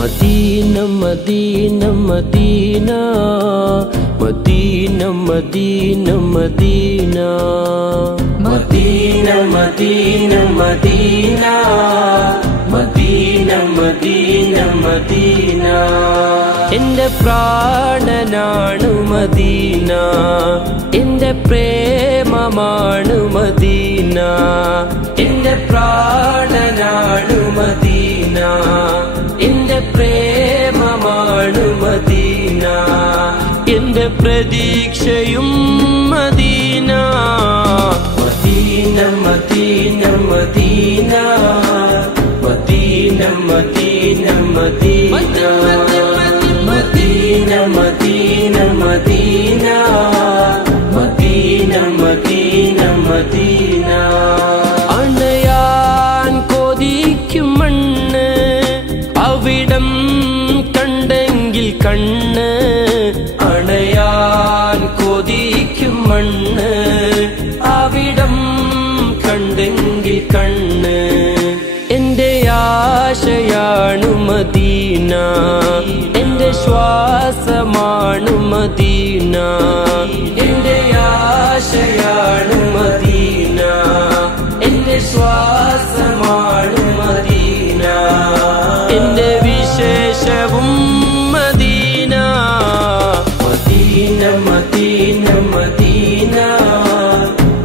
Madina, Madina, Madina, Madina, Madina, Madina, Madina, Madina, Madina, Madina, Madina, Madina. Ende pranananu Madina, ende premamanu Madina, ende pranananu Madina, ende premamanu Madina, ende pradikshayum Madina. Madina, Madina, Madina, Madina, Madina, Madina, Madina, Madina, Madina, Madina, Madina, Madina. Anayan kodikkum mannu avidam kandengil kannu, anayan kodikkum mannu avidam kandengil kannu. Ende aashayanu Madina, ende ശ്വാസമാണു Madina, ende ആശയാണു Madina, ende ശ്വാസമാണു Madina, ende വിശേഷവും Madina. Madina, Madina, Madina,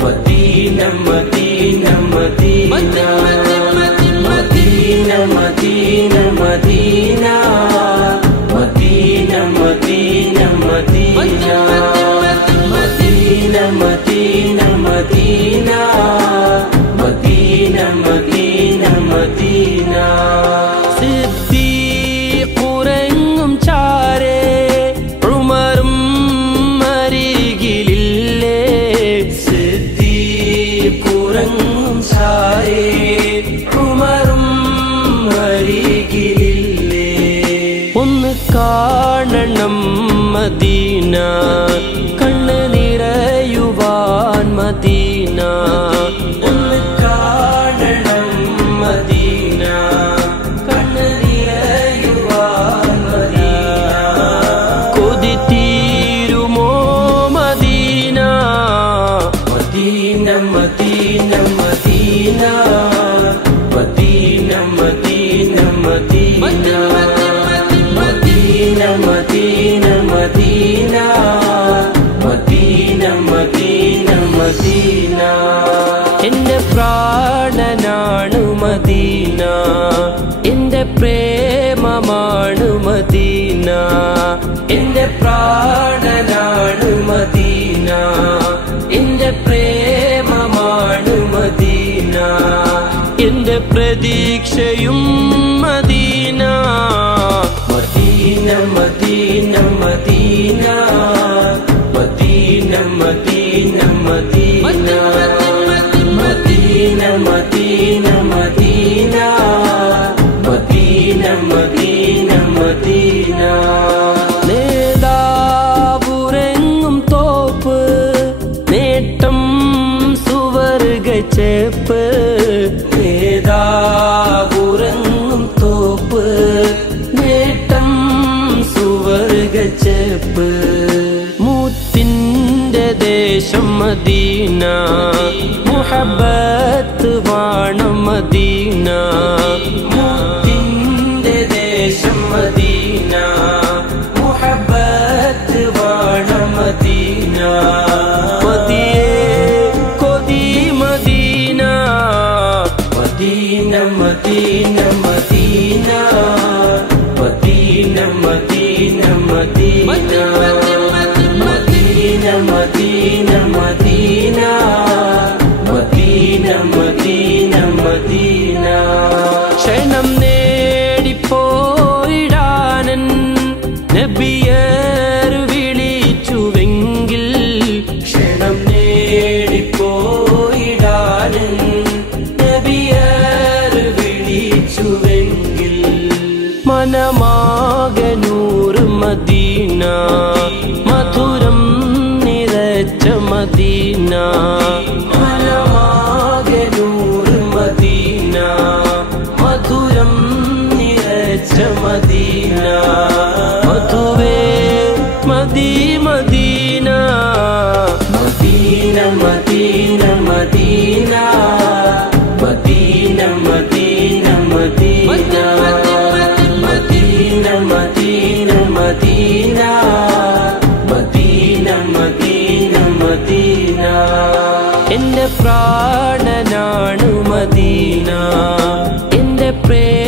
Madina, Madina, Madina, Madina, Madina, Madina, Madina, Madina, Madina, Madina, Madina, Madina, Madina, Madina, Madina. Siddiq urengum chare, Umarum arigilille, Siddiq urengum chare, Umarum അരികിലില്ലേ. ഒന്ന് കാണണം Medina, കണ്ണ് നിറയുവാൻ Medina. ഒന്ന് കാണണം Medina, കണ്ണ് നിറയുവാൻ Madina. കൊതി തീരുമോ Madina. Madina, Madina, Madina, Madina, Madina, Madina, Madina, Madina, Madina, Madina, Madina, Madina. Ende pranananu Madina, ende premamanu Madina, ende pranananu Madina, ende premamanu Madina, ende pradikshayum Madina. Madina, Madina, Madina, Madina, Madina, Madina, Madina, Madina, Madina, Madina, Madina, Madina. നേതാവുറങ്ങും തോപ്പ്, നേട്ടം സുവർഗച്ചേപ്പ്. നേതാവുറങ്ങും തോപ്പ്, നേട്ടം സുവർഗച്ചേപ്പ്. മുത്തിന്റെ ദേശം Medina, മുഹബ്ബത്ത് വാണം Medina. മുത്തിന്റെ ദേശം Medina, മുഹബ്ബത്ത് വാണം Medina. മദിയേ കൊതി Medina. Madina, Madina, Madina, Madina, Madina, Madina, Madina, Madina, Madina, Madina, Madina, Madina. ക്ഷണം നേടിപ്പോയിടാനൻ നബിയർ വിളിച്ചുവെങ്കിൽ, ക്ഷണം നേടിപ്പോയിടാനൻ മനമാകെ നൂറ് മദീന, മധുരം നിറച്ച മദീന. മനമാകെ നൂറ് മദീന, മധുരം നിറച്ച നിറച്ച മദീന മധുവേ മദീ Madina Madina Madina Madina Madina Madina Madina Madina Madina Madina Madina Madina Madina എന്റെ പ്രാണനാണു മദീന എന്റെ പ്രേമ